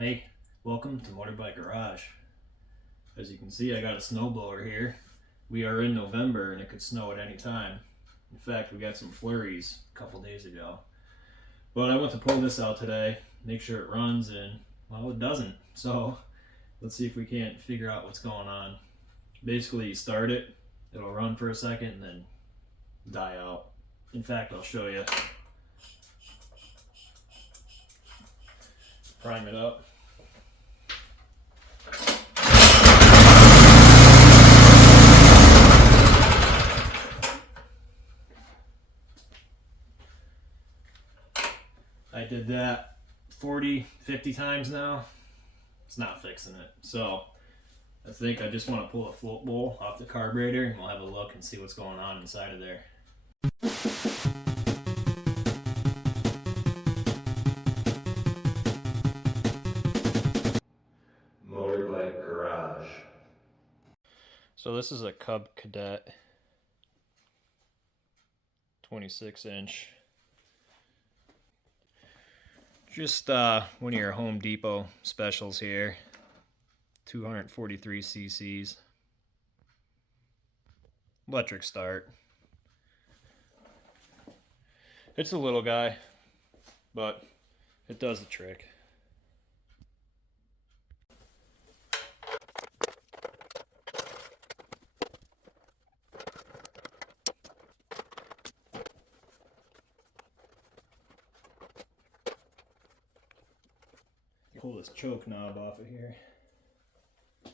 Hey, welcome to Motorbike Garage. As you can see, I got a snowblower here. We are in November and it could snow at any time. In fact, we got some flurries a couple days ago. But I went to pull this out today, make sure it runs, and well, it doesn't. So let's see if we can't figure out what's going on. Basically, you start it, it'll run for a second and then die out. In fact, I'll show you. Prime it up. I did that 40, 50 times now. It's not fixing it. So I think I just want to pull a float bowl off the carburetor and we'll have a look and see what's going on inside of there. Motorbike Garage. So this is a cubcadet 26-inch. Just one of your Home Depot specials here. 243 cc's. Electric start. It's a little guy, but it does the trick. Pull this choke knob off of here. I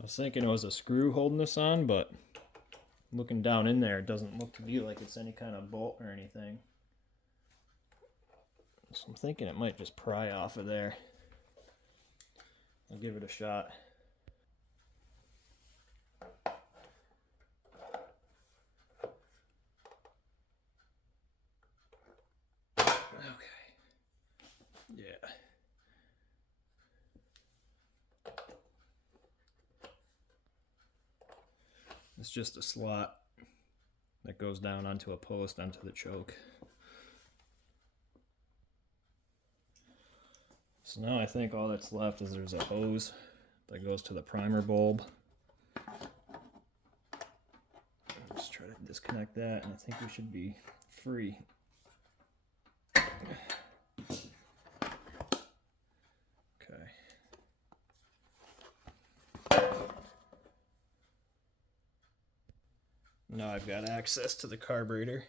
was thinking it was a screw holding this on, but looking down in there, it doesn't look to be like it's any kind of bolt or anything. So I'm thinking it might just pry off of there. I'll give it a shot. Okay. Yeah. It's just a slot that goes down onto a post onto the choke. So now I think all that's left is there's a hose that goes to the primer bulb. Just try to disconnect that and I think we should be free. Okay. Now I've got access to the carburetor.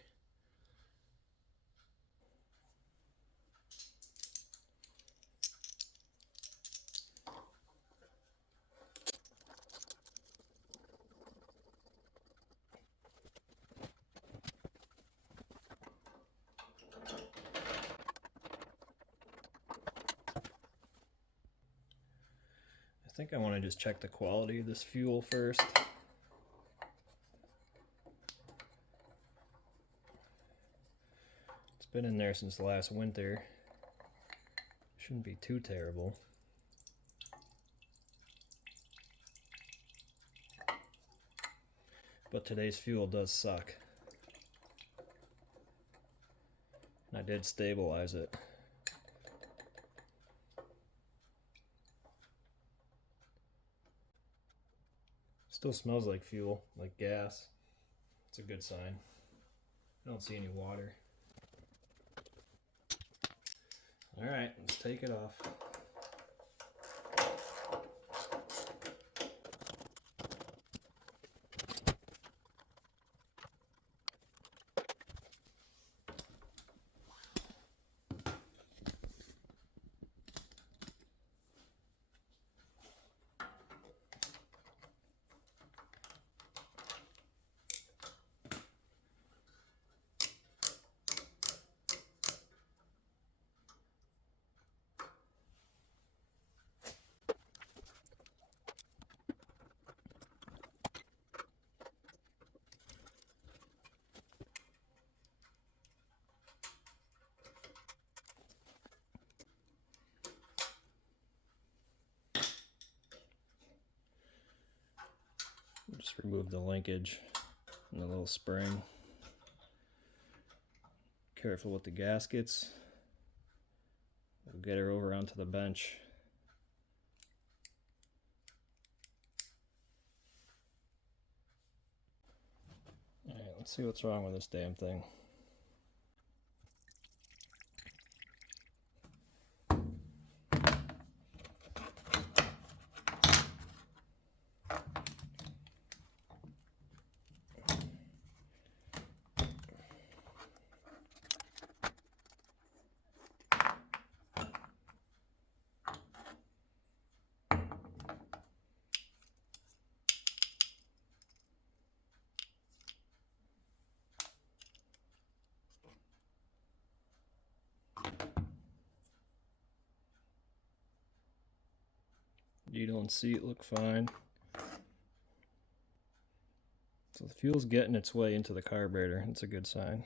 I think I want to just check the quality of this fuel first. It's been in there since last winter. Shouldn't be too terrible. But today's fuel does suck. And I did stabilize it. Still smells like fuel, like gas. It's a good sign. I don't see any water. Alright, let's take it off. Just remove the linkage and the little spring. Careful with the gaskets. They'll get her over onto the bench. Alright, let's see what's wrong with this damn thing. Needle and seat look fine. So the fuel's getting its way into the carburetor. That's a good sign.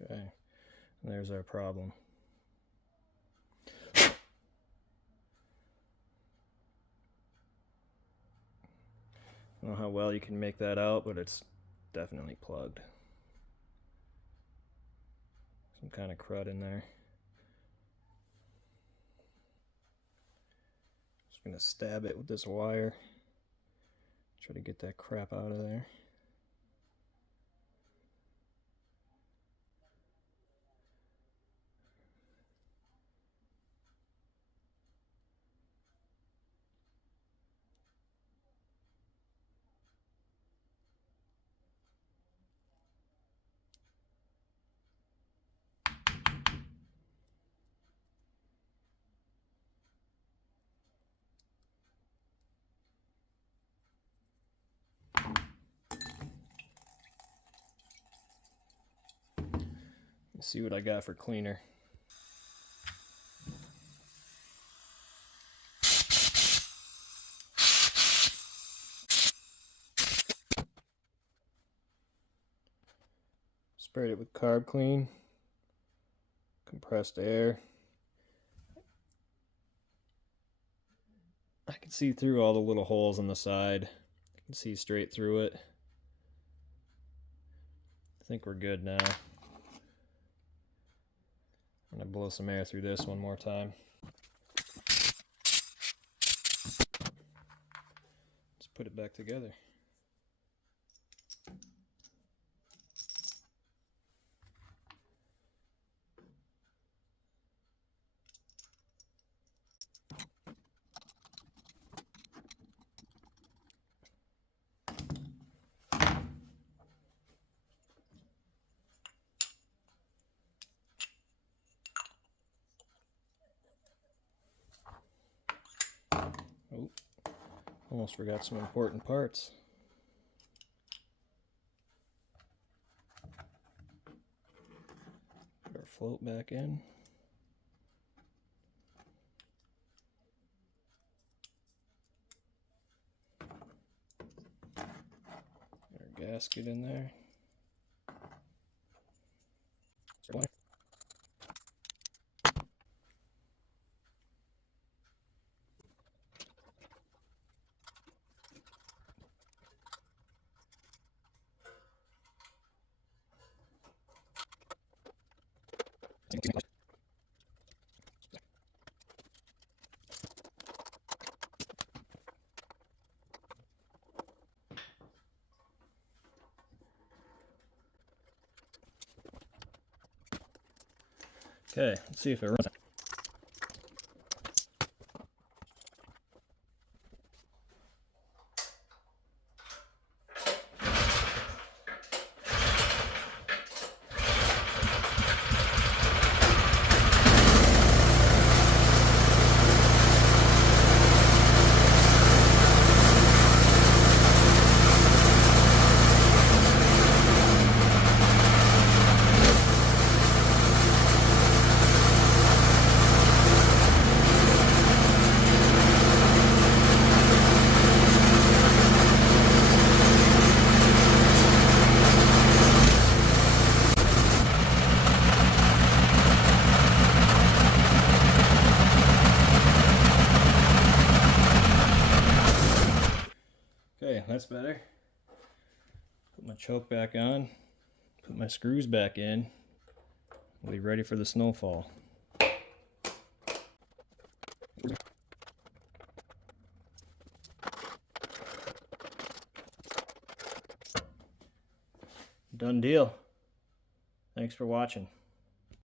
Okay, and there's our problem. I don't know how well you can make that out, but it's definitely plugged. Some kind of crud in there. Just gonna stab it with this wire. Try to get that crap out of there. Let's see what I got for cleaner. Sprayed it with carb clean, compressed air. I can see through all the little holes on the side. I can see straight through it. I think we're good now. I'm gonna blow some air through this one more time. Let's put it back together. Oh, almost forgot some important parts. Put our float back in. Get our gasket in there. Okay, let's see if it runs. that's better. Put my choke back on. Put my screws back in. We'll be ready for the snowfall. Done deal. Thanks for watching.